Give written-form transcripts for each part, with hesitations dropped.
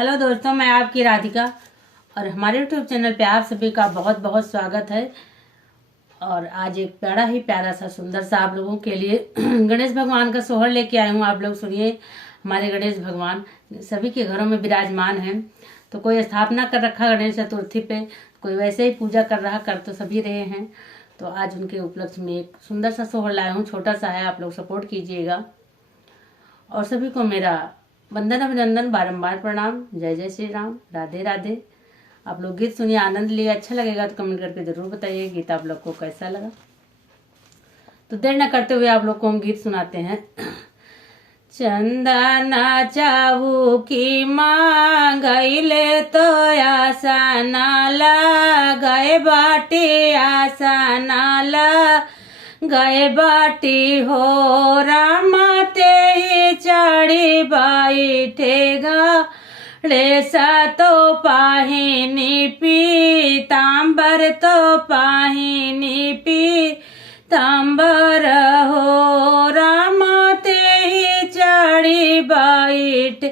Hello दोस्तों, मैं आपकी राधिका और हमारे यूट्यूब चैनल पे आप सभी का बहुत बहुत स्वागत है। और आज एक बड़ा ही प्यारा सा सुंदर सा आप लोगों के लिए गणेश भगवान का सोहर लेके आई हूँ। आप लोग सुनिए। हमारे गणेश भगवान सभी के घरों में विराजमान हैं। तो कोई स्थापना कर रखा गणेश चतुर्थी पे, कोई वैसे ही पूजा कर तो सभी रहे हैं। तो आज उनके उपलक्ष्य में एक सुंदर सा सोहर लाया हूँ। छोटा सा है, आप लोग सपोर्ट कीजिएगा। और सभी को मेरा वंदन अभिनंदन, बारंबार प्रणाम। जय जय श्री राम, राधे राधे। आप लोग गीत सुनिए, आनंद लिए। अच्छा लगेगा तो कमेंट करके जरूर बताइए गीत आप लोग को कैसा लगा। तो देर न करते हुए आप लोग को हम गीत सुनाते हैं। चंदना चाऊ की माँ गईले तो आशा नाला गए बाटी, आशा नाला गए बाटी हो। रामा ते ही चढ़ी बैठेगा सा तो पाहिनी पीतांबर, तो पाहिनी पीतांबर हो। रामा ते ही चढ़ी बैठ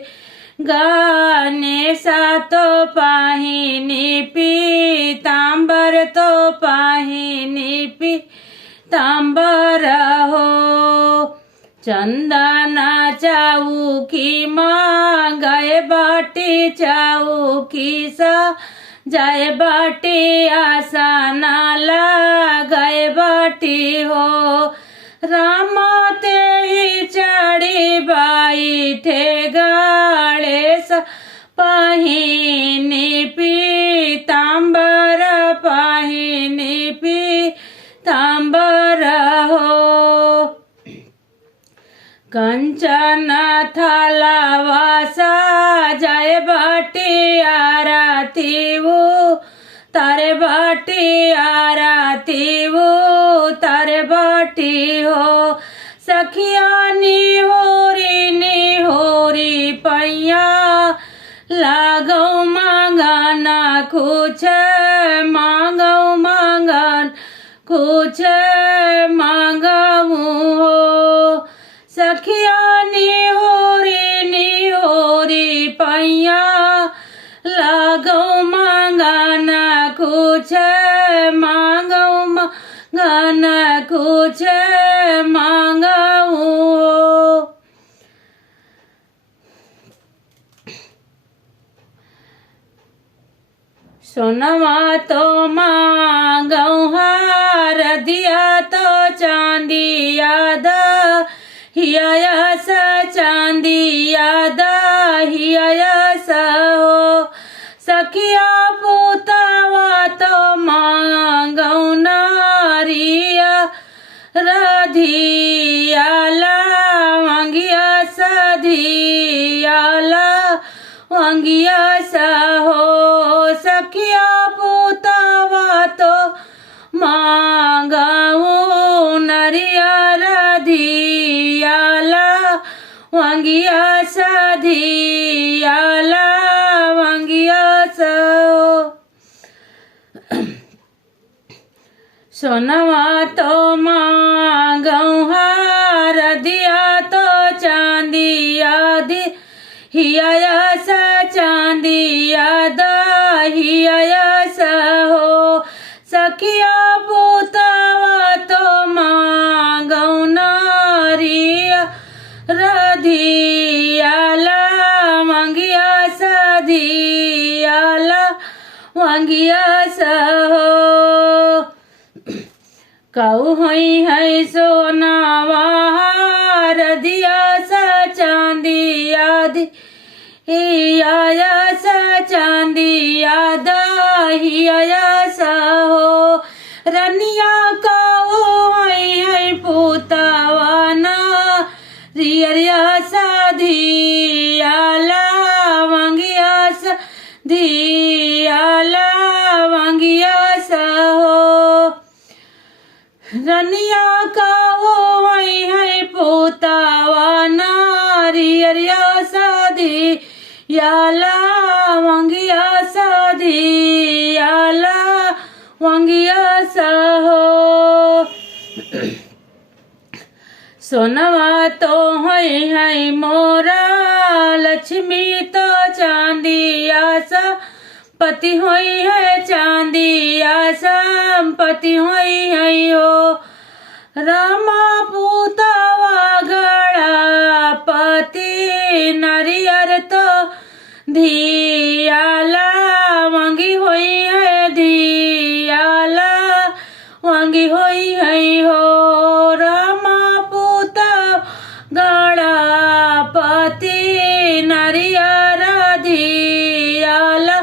गाने सा तो पाहिनी पीतांबर, तो पाहिनी पीतांबर हो। चंदना चाऊ की माँ गए बाटी, चाऊ की सा जाए बाटी, आशा नाला गए बाटी हो। रामा ते ही चढ़ी बैठे गाड़े सा पाहिनी पीतांबर, पाहिनी पीतांबर हो। कंचन थालावासा जाए बाटी आरती वो तारे बाटी, आरती वो तारे बाटी हो। सखिया नी होरी पैया लागो मांगना कुछ, मांगो मांगन कुछ मांगू हो। सखिया नी होरी पैया लागो मांगना कुछ, मांगो मांगना कुछ मांगू। सोनवा तो मांगो हार दिया तो चांदी याद हिया सा, चांदी याद हिया सा हो। सखिया पुतावा तो मांगो नारिया राधियाला वांगिया सा, धियाला वांगिया सा हो। सखिया पुतावा तो मांगो नरिया राधियाला वांगिया सा, धियाला वांगिया सा। सोनवा तो मांगो हार दिया तो चांदी याद हिया सा, चांदी याद हिया सा हो। सखिया पुतावा तो मांगो नारिया राधियाला वांगिया सा, धियाला वांगिया सा हो। कऊ हुई है सोनावा हार दिया सा, चांदी याद हिया सा, चांदी याद हिया सा हो। रनिया कऊ हुई है पुतावा ना रिया सा, धियाला वांगिया सा, धियाला वांगिया सा हो। रनिया का वो है पुतावा नारिया साधी याला वांगिया साधी याला वांगिया सा हो। सोनवा तो है मोरा लक्ष्मी तो चांदिया संपत्ति होई है, चांदिया संपत्ति होई है हो। रामा पूतवा गणपति नरियर तो धियाला वांगी होई है, धियाला वांगी होई है हो। रामा पूतवा गणपति नरियर धियाला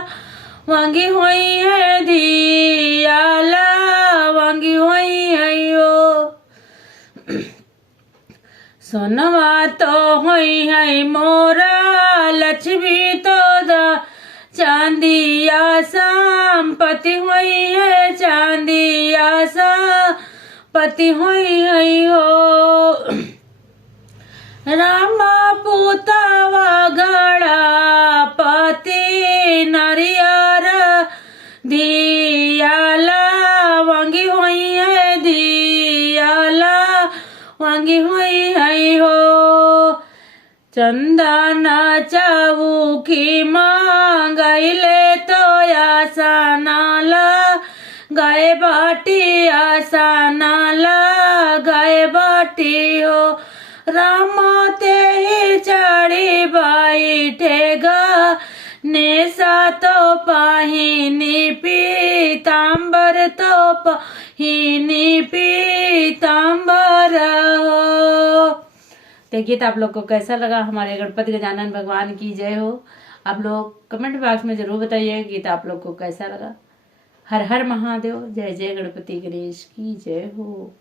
वांगी होई है, धियाला वांगी होई है हो। सोनवा तो होई है मोरा, लक्ष्मी तो चांदिया संपत्ति होई है, चांदिया संपत्ति होई है हो। रामा पूतवा गणपति नरियर धियाला वांगी होई है, धियाला वांगी होई है हो। चंदन चौकी मांगैले तो आसनाला गए बाटी, आसनाला गए बाटी हो। रामा ते ही चढ़ी बैठेगा नेसा तो पाहिनी पीताम्बर, तो पाहिनी पीताम्बर हो। तो गीत आप लोग को कैसा लगा? हमारे गणपति गजानन भगवान की जय हो। आप लोग कमेंट बॉक्स में जरूर बताइए गीत आप लोग को कैसा लगा। हर हर महादेव, जय जय गणपति गणेश की जय हो।